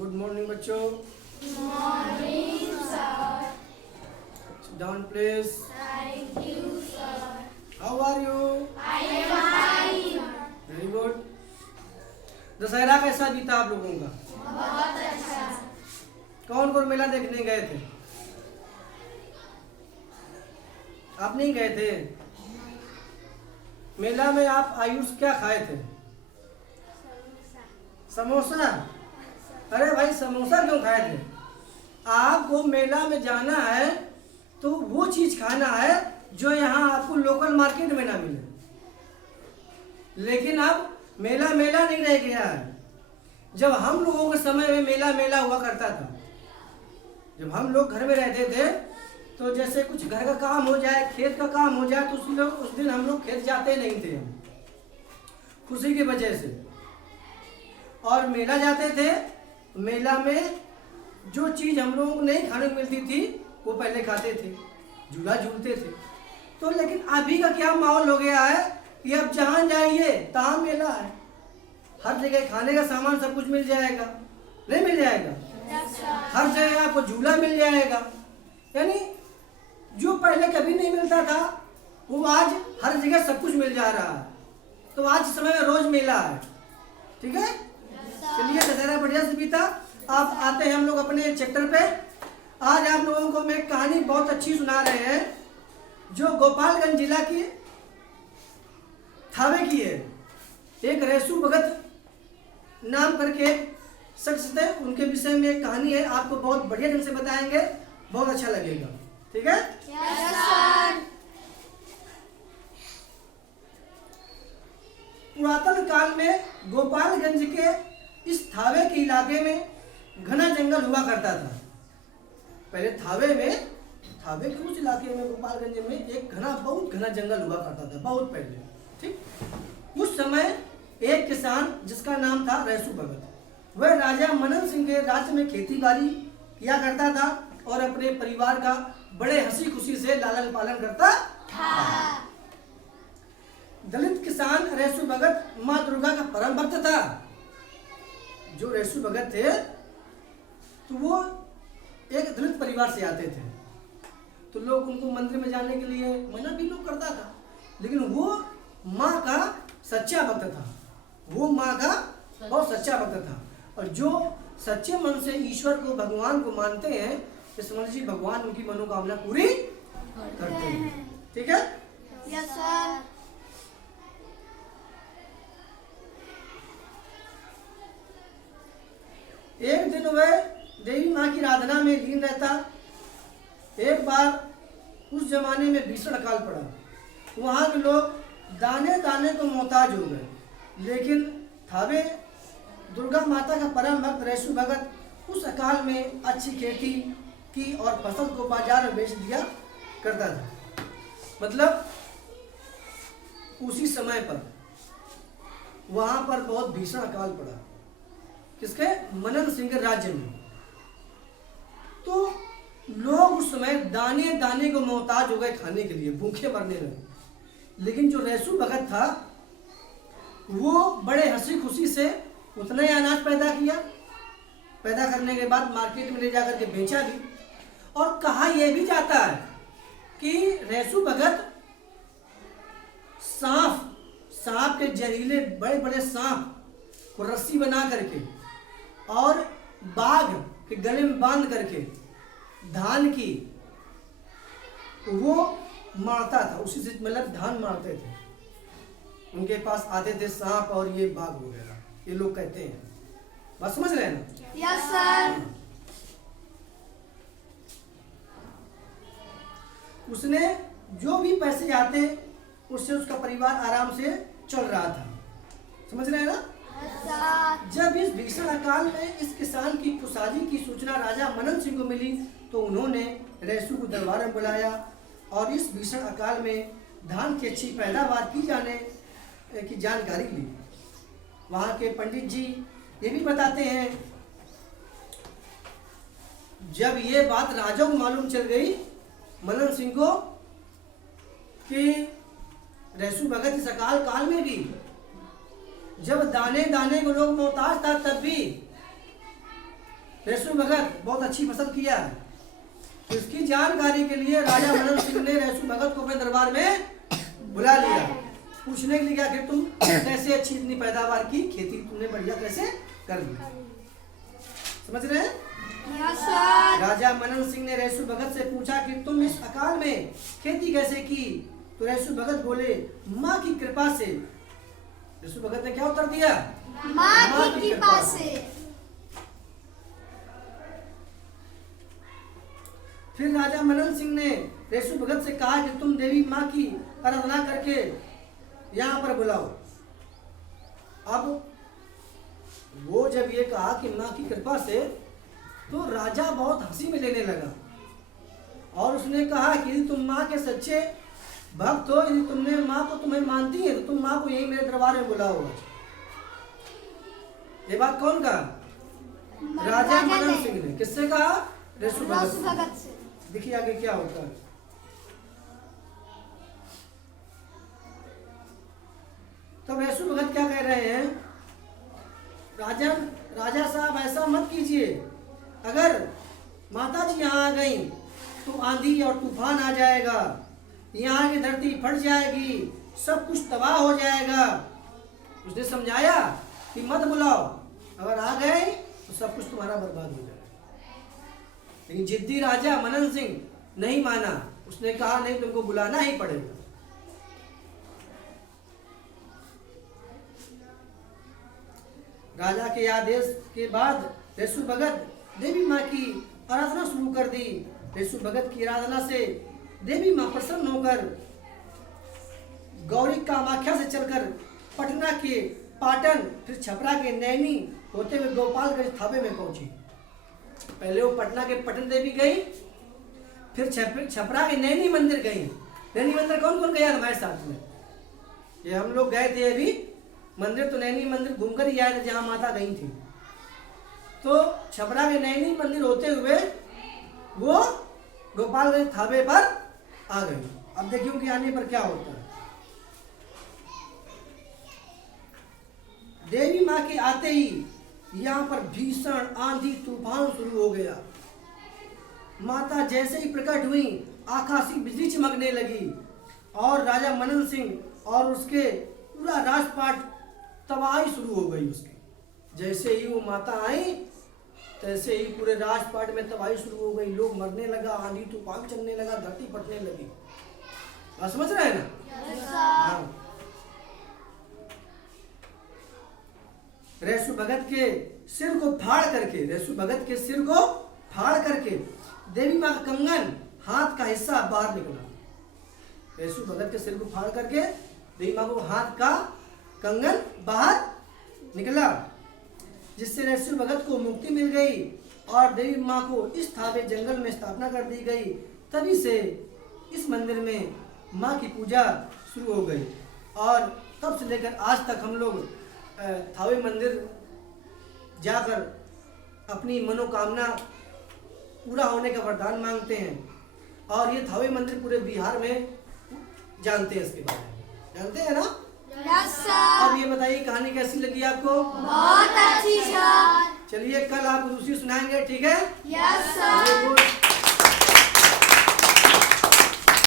Good morning बच्चों। Morning sir. Sit down please. Thank you sir. How are you? I am fine. Very good. Dussehra कैसा बीता आप लोगों का? बहुत अच्छा। कौन कौन मेला देखने गए थे? आप नहीं गए थे? मेला में आप आयुष क्या खाए थे? समोसा। अरे भाई समोसा क्यों खाए थे? आपको मेला में जाना है तो वो चीज खाना है जो यहाँ आपको लोकल मार्केट में ना मिले। लेकिन अब मेला मेला नहीं रह गया है। जब हम लोगों के समय में मेला मेला हुआ करता था, जब हम लोग घर में रहते थे तो जैसे कुछ घर का काम हो जाए, खेत का काम हो जाए, तो उस दिन हम लोग खेत जाते नहीं थे, खुशी की वजह से। और मेला जाते थे, मेला में जो चीज़ हम लोगों को नहीं खाने को मिलती थी वो पहले खाते थे, झूला झूलते थे। तो लेकिन अभी का क्या माहौल हो गया है कि अब जहाँ जाइए तहाँ मेला है, हर जगह खाने का सामान सब कुछ मिल जाएगा, नहीं मिल जाएगा? हर जगह आपको झूला मिल जाएगा। यानी जो पहले कभी नहीं मिलता था वो आज हर जगह सब कुछ मिल जा रहा है। तो आज के समय में रोज मेला है, ठीक है? चलिए दशहरा बढ़िया से बीता। आप आते हैं हम लोग अपने चैप्टर पे। आज आप लोगों को मैं एक कहानी बहुत अच्छी सुना रहे हैं जो गोपालगंज जिला की थावे की है। एक रेसू भगत नाम करके एक शख्स थे, उनके विषय में एक कहानी है। आपको बहुत बढ़िया ढंग से बताएंगे, बहुत अच्छा लगेगा, ठीक है? Yes sir. पुरातन काल में गोपालगंज के इस थावे के इलाके में घना जंगल हुआ करता था। पहले थावे के उस इलाके में गोपालगंज में एक बहुत घना जंगल हुआ करता था, बहुत पहले, ठीक? उस समय एक किसान जिसका नाम था रेसू भगत, वह राजा मनन सिंह के राज्य में खेती बाड़ी किया करता था और अपने परिवार का बड़े हंसी खुशी से लालन पालन करता था। दलित किसान रेसू भगत माँ दुर्गा का परम भक्त था। जो रेसू भगत थे तो वो एक दलित परिवार से आते थे, तो लोग उनको मंदिर में जाने के लिए मना भी लोग करता था, लेकिन वो माँ का सच्चा भक्त था। वो माँ का बहुत सच्चा भक्त था। और जो सच्चे मन से ईश्वर को, भगवान को मानते हैं, तो समझ लीजिए भगवान उनकी मनोकामना पूरी करते हैं, ठीक है? Yes sir. एक दिन वह देवी माँ की आराधना में लीन रहता। एक बार उस जमाने में भीषण अकाल पड़ा, वहाँ के लोग दाने दाने को मोहताज हो गए। लेकिन थावे दुर्गा माता का परम भक्त रेसू भगत उस अकाल में अच्छी खेती की और फसल को बाजार में बेच दिया करता था। मतलब उसी समय पर वहाँ पर बहुत भीषण अकाल पड़ा, किसके? मनन सिंह के राज्य में। तो लोग उस समय दाने दाने को मोहताज हो गए खाने के लिए, भूखे मरने लगे। लेकिन जो रेसू भगत था वो बड़े हंसी खुशी से उतना ही अनाज पैदा किया, पैदा करने के बाद मार्केट में ले जाकर के बेचा भी। और कहा यह भी जाता है कि रेसू भगत सांप के जहरीले बड़े बड़े सांप को रस्सी बना करके और बाघ के गले में बांध करके धान की वो मारता था, उसी से मतलब धान मारते थे। उनके पास आते थे सांप और ये बाघ वगैरह, ये लोग कहते हैं। बात समझ रहे हैं ना? Yes sir. उसने जो भी पैसे आते उससे उसका परिवार आराम से चल रहा था, समझ रहे हैं ना? जब इस भीषण अकाल में इस किसान की खुशहाली की सूचना राजा मनन सिंह को मिली तो उन्होंने रेसू को दरबार में बुलाया और इस भीषण अकाल में धान की अच्छी पैदावार की जाने की जानकारी ली। वहाँ के पंडित जी ये भी बताते हैं, जब ये बात राजा को मालूम चल गई मनन सिंह को कि रेसू भगत इस अकाल काल में भी जब दाने दाने को लोग मोहताज था, तब भी रेशु भगत बहुत अच्छी फसल किया है। इसकी जानकारी के लिए राजा मनन सिंह ने रेशु भगत को अपने दरबार में बुला लिया, पूछने के लिए क्या कि तुम कैसे अच्छी इतनी पैदावार की खेती तुमने बढ़िया कैसे कर ली। समझ रहे हैं? Yes sir. राजा मनन सिंह ने रेशु भगत से पूछा कि तुम इस अकाल में खेती कैसे की? तो रेशु भगत बोले, माँ की कृपा से। रेशु भगत ने क्या उत्तर दिया? माँ की कृपा से। फिर राजा मनन सिंह ने रेशु भगत से कहा कि तुम देवी माँ की आराधना करके यहाँ पर बुलाओ। अब वो जब ये कहा कि माँ की कृपा से, तो राजा बहुत हंसी में लेने लगा और उसने कहा कि यदि तुम माँ के सच्चे भक्त हो, यदि तुमने माँ को तुम्हें मानती है, तो तुम माँ को यही मेरे दरबार में बुलाओ। ये बात कौन कहा? राजा मनन सिंह ने। किससे कहा? रेशु भगत से। देखिए आगे क्या होता है। तब रेशु भगत क्या कह रहे हैं? राजा साहब ऐसा मत कीजिए, अगर माता जी यहाँ आ गई तो आंधी और तूफान आ जाएगा, यहाँ की धरती फट जाएगी, सब कुछ तबाह हो जाएगा। उसने समझाया कि मत बुलाओ, अगर आ गए तो सब कुछ तुम्हारा बर्बाद हो जाएगा। लेकिन जिद्दी राजा मनन सिंह नहीं माना, उसने कहा नहीं, तुमको बुलाना ही पड़ेगा। राजा के आदेश के बाद रेशु भगत देवी माँ की आराधना शुरू कर दी। रेशु भगत की आराधना से देवी माँ प्रसन्न होकर गौरी कामाख्या से चलकर पटना के पाटन, फिर छपरा के नैनी होते हुए गोपालगंज थावे में पहुंची। पहले वो पटना के पटन देवी गई, फिर छपरा के नैनी मंदिर गई। नैनी मंदिर कौन कौन गया हमारे साथ में? ये हम लोग गए थे अभी मंदिर, तो नैनी मंदिर घूमकर ही आए थे जहाँ माता गई थी। तो छपरा के नैनी मंदिर होते हुए वो गोपालगंज थावे पर आ गई। अब देखिए उनके आने पर क्या होता है। देवी माँ के आते ही यहाँ पर भीषण आंधी तूफान शुरू हो गया। माता जैसे ही प्रकट हुई, आकाशीय बिजली चमकने लगी और राजा मनन सिंह और उसके पूरा राजपाट तबाही शुरू हो गई उसकी। जैसे ही वो माता आई, तैसे ही पूरे राजपाट में तबाही शुरू हो गई। लोग मरने लगा, आंधी तूफान चलने लगा, धरती फटने लगी। आप समझ रहे हैं ना? हाँ। रेशु भगत के सिर को फाड़ करके, रेशु भगत के सिर को फाड़ करके देवी माँ का कंगन, हाथ का हिस्सा बाहर निकला। रेशु भगत के सिर को फाड़ करके देवी माँ को हाथ का कंगन बाहर निकला, जिससे रेशु भगत को मुक्ति मिल गई और देवी माँ को इस थावे जंगल में स्थापना कर दी गई। तभी से इस मंदिर में माँ की पूजा शुरू हो गई और तब से लेकर आज तक हम लोग थावे मंदिर जाकर अपनी मनोकामना पूरा होने का वरदान मांगते हैं। और ये थावे मंदिर पूरे बिहार में जानते हैं, इसके बारे में जानते हैं ना? Yes sir. अब ये बताइए कहानी कैसी लगी आपको? बहुत अच्छी सर। चलिए कल आपको दूसरी सुनाएंगे, ठीक है? Yes sir.